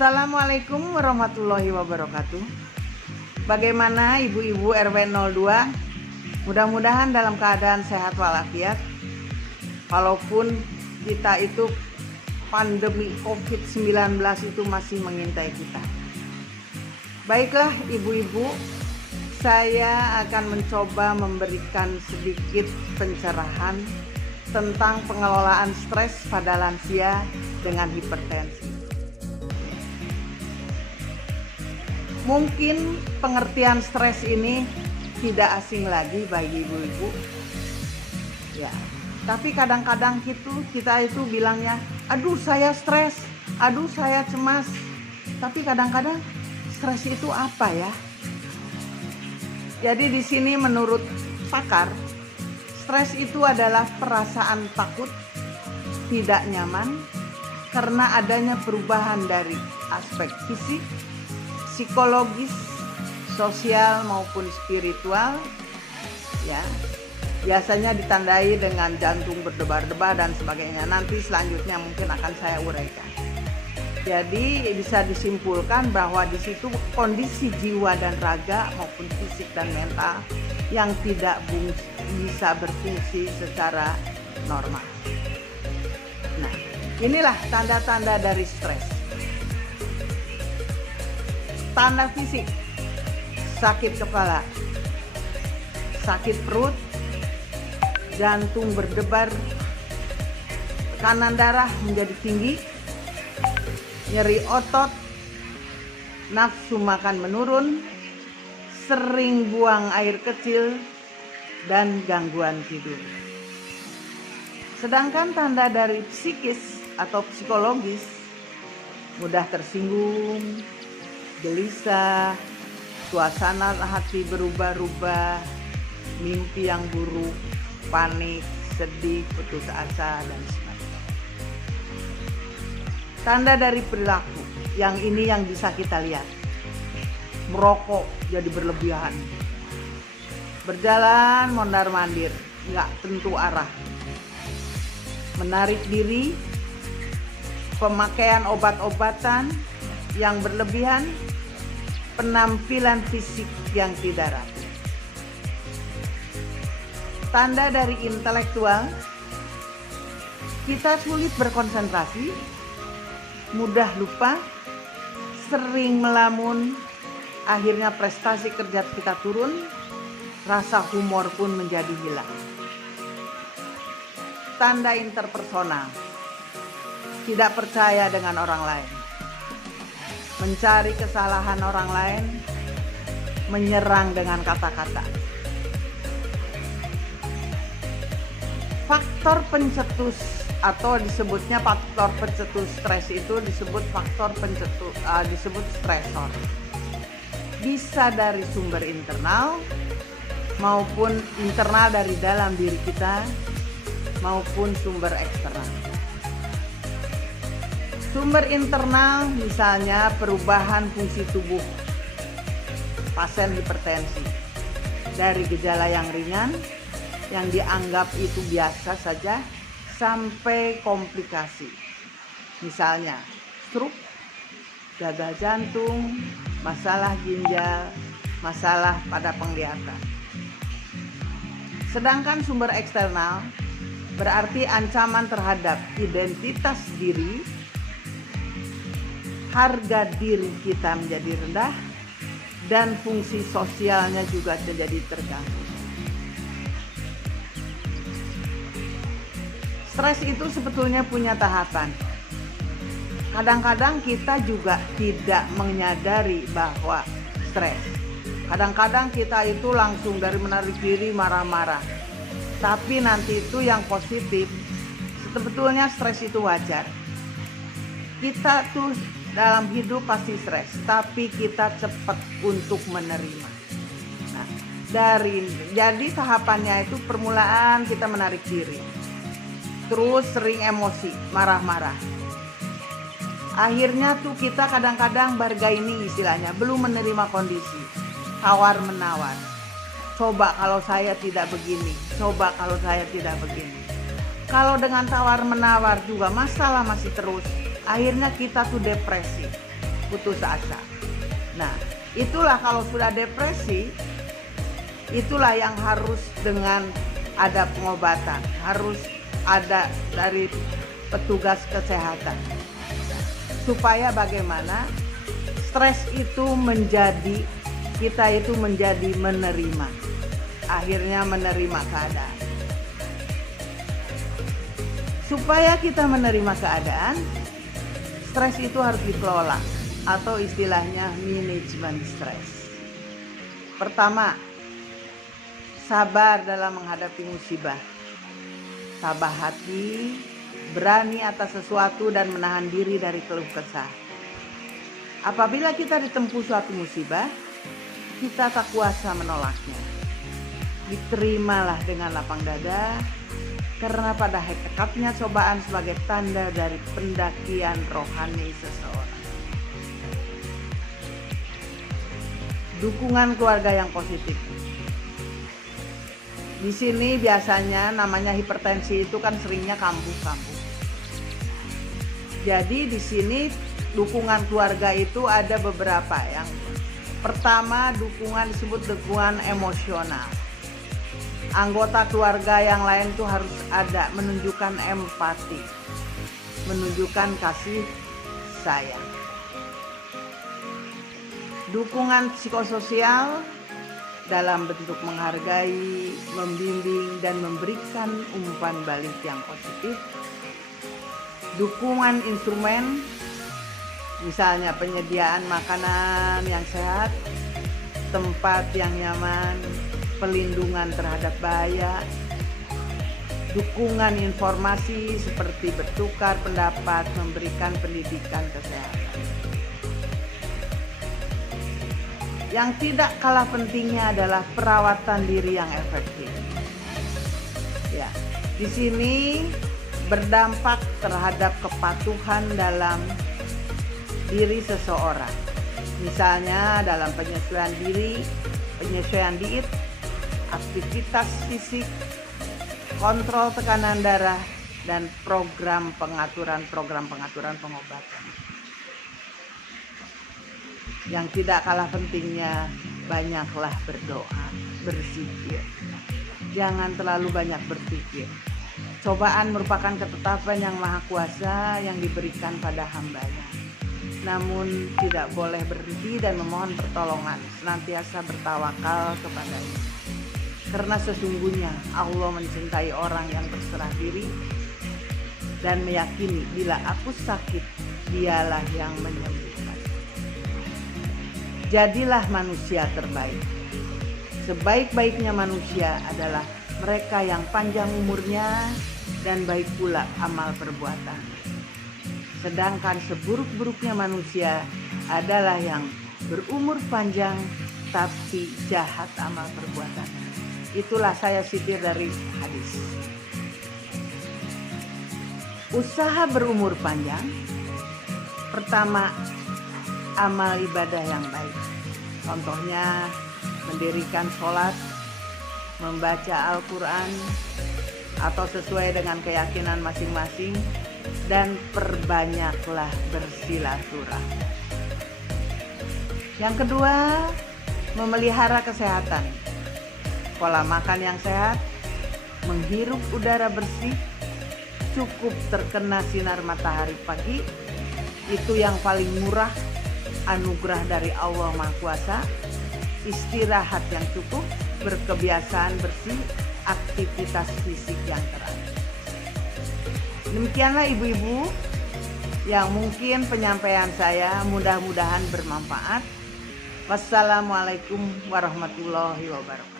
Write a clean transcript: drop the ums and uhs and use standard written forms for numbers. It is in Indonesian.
Assalamualaikum warahmatullahi wabarakatuh. Bagaimana ibu-ibu RW 02? Mudah-mudahan dalam keadaan sehat walafiat. Walaupun kita itu pandemi COVID-19 itu masih mengintai kita. Baiklah ibu-ibu, saya akan mencoba memberikan sedikit pencerahan tentang pengelolaan stres pada lansia dengan hipertensi. Mungkin pengertian stres ini tidak asing lagi bagi ibu-ibu. Ya, tapi kadang-kadang kita itu bilangnya, aduh saya stres, aduh saya cemas. Tapi kadang-kadang stres itu apa ya? Jadi di sini menurut pakar, stres itu adalah perasaan takut, tidak nyaman karena adanya perubahan dari aspek fisik, psikologis, sosial maupun spiritual, ya. Biasanya ditandai dengan jantung berdebar-debar dan sebagainya. Nanti selanjutnya mungkin akan saya uraikan. Jadi bisa disimpulkan bahwa di situ kondisi jiwa dan raga maupun fisik dan mental yang tidak bisa berfungsi secara normal. Nah, inilah tanda-tanda dari stres. Tanda fisik: sakit kepala, sakit perut, jantung berdebar, tekanan darah menjadi tinggi, nyeri otot, nafsu makan menurun, sering buang air kecil, dan gangguan tidur. Sedangkan tanda dari psikis atau psikologis: mudah tersinggung, gelisah, suasana hati berubah-ubah, mimpi yang buruk, panik, sedih, putus asa, dan sebagainya. Tanda dari perilaku, yang ini yang bisa kita lihat: merokok jadi berlebihan, berjalan mondar-mandir, nggak tentu arah, menarik diri, pemakaian obat-obatan yang berlebihan, penampilan fisik yang tidak rapi. Tanda dari intelektual: kita sulit berkonsentrasi, mudah lupa, sering melamun, akhirnya prestasi kerja kita turun, rasa humor pun menjadi hilang. Tanda interpersonal: tidak percaya dengan orang lain, mencari kesalahan orang lain, menyerang dengan kata-kata. Faktor pencetus atau disebutnya faktor pencetus stres itu disebut disebut stresor. Bisa dari sumber internal maupun internal dari dalam diri kita maupun sumber eksternal. Sumber internal misalnya perubahan fungsi tubuh pasien hipertensi dari gejala yang ringan yang dianggap itu biasa saja sampai komplikasi. Misalnya stroke, gagal jantung, masalah ginjal, masalah pada penglihatan. Sedangkan sumber eksternal berarti ancaman terhadap identitas diri, harga diri kita menjadi rendah, dan fungsi sosialnya juga menjadi terganggu. Stres itu sebetulnya punya tahapan. Kadang-kadang kita juga tidak menyadari bahwa stres. Kadang-kadang kita itu langsung dari menarik diri, marah-marah. Tapi nanti itu yang positif, sebetulnya stres itu wajar. Kita tuh dalam hidup pasti stres, tapi kita cepat untuk menerima. Nah, jadi tahapannya itu permulaan kita menarik diri, terus sering emosi, marah-marah. Akhirnya tuh kita kadang-kadang bargaining, istilahnya belum menerima kondisi, tawar-menawar. Coba kalau saya tidak begini, coba kalau saya tidak begini. Kalau dengan tawar-menawar juga masalah masih terus, akhirnya kita tuh depresi. putus asa. Nah, itulah kalau sudah depresi, itulah yang harus dengan ada pengobatan, harus ada dari petugas kesehatan. Supaya bagaimana stres itu menjadi, kita itu menjadi menerima, akhirnya menerima keadaan. Supaya kita menerima keadaan, stres itu harus dikelola, atau istilahnya manajemen stres. Pertama, sabar dalam menghadapi musibah. Tabah hati, berani atas sesuatu dan menahan diri dari keluh kesah. Apabila kita ditempuh suatu musibah, kita tak kuasa menolaknya. Diterimalah dengan lapang dada, karena pada hakikatnya cobaan sebagai tanda dari pendakian rohani seseorang. Dukungan keluarga yang positif. Di sini biasanya namanya hipertensi itu kan seringnya kambuh-kambuh. Jadi di sini dukungan keluarga itu ada beberapa. Yang pertama, dukungan disebut dukungan emosional. Anggota keluarga yang lain itu harus ada, menunjukkan empati, menunjukkan kasih sayang. Dukungan psikososial dalam bentuk menghargai, membimbing, dan memberikan umpan balik yang positif. Dukungan instrumen, misalnya penyediaan makanan yang sehat, tempat yang nyaman, pelindungan terhadap bahaya. Dukungan informasi seperti bertukar pendapat, memberikan pendidikan kesehatan. Yang tidak kalah pentingnya adalah perawatan diri yang efektif. Ya, di sini berdampak terhadap kepatuhan dalam diri seseorang. Misalnya dalam penyesuaian diri, penyesuaian diet, aktivitas fisik, kontrol tekanan darah, dan program pengaturan pengobatan. Yang tidak kalah pentingnya, banyaklah berdoa, berzikir. Jangan terlalu banyak berpikir. Cobaan merupakan ketetapan yang maha kuasa yang diberikan pada hambanya. Namun tidak boleh berhenti dan memohon pertolongan, senantiasa bertawakal kepadanya. Karena sesungguhnya Allah mencintai orang yang berserah diri dan meyakini bila aku sakit, dialah yang menyembuhkan. Jadilah manusia terbaik. Sebaik-baiknya manusia adalah mereka yang panjang umurnya dan baik pula amal perbuatan. Sedangkan seburuk-buruknya manusia adalah yang berumur panjang tapi jahat amal perbuatan. Itulah saya sitir dari hadis. Usaha berumur panjang. Pertama, amal ibadah yang baik. Contohnya mendirikan sholat, membaca Al-Quran, atau sesuai dengan keyakinan masing-masing, dan perbanyaklah bersilaturahmi. Yang kedua, memelihara kesehatan. Pola makan yang sehat, menghirup udara bersih, cukup terkena sinar matahari pagi, itu yang paling murah, anugerah dari Allah Maha Kuasa. Istirahat yang cukup, berkebiasaan bersih, aktivitas fisik yang teratur. Demikianlah ibu-ibu yang mungkin penyampaian saya, mudah-mudahan bermanfaat. Wassalamualaikum warahmatullahi wabarakatuh.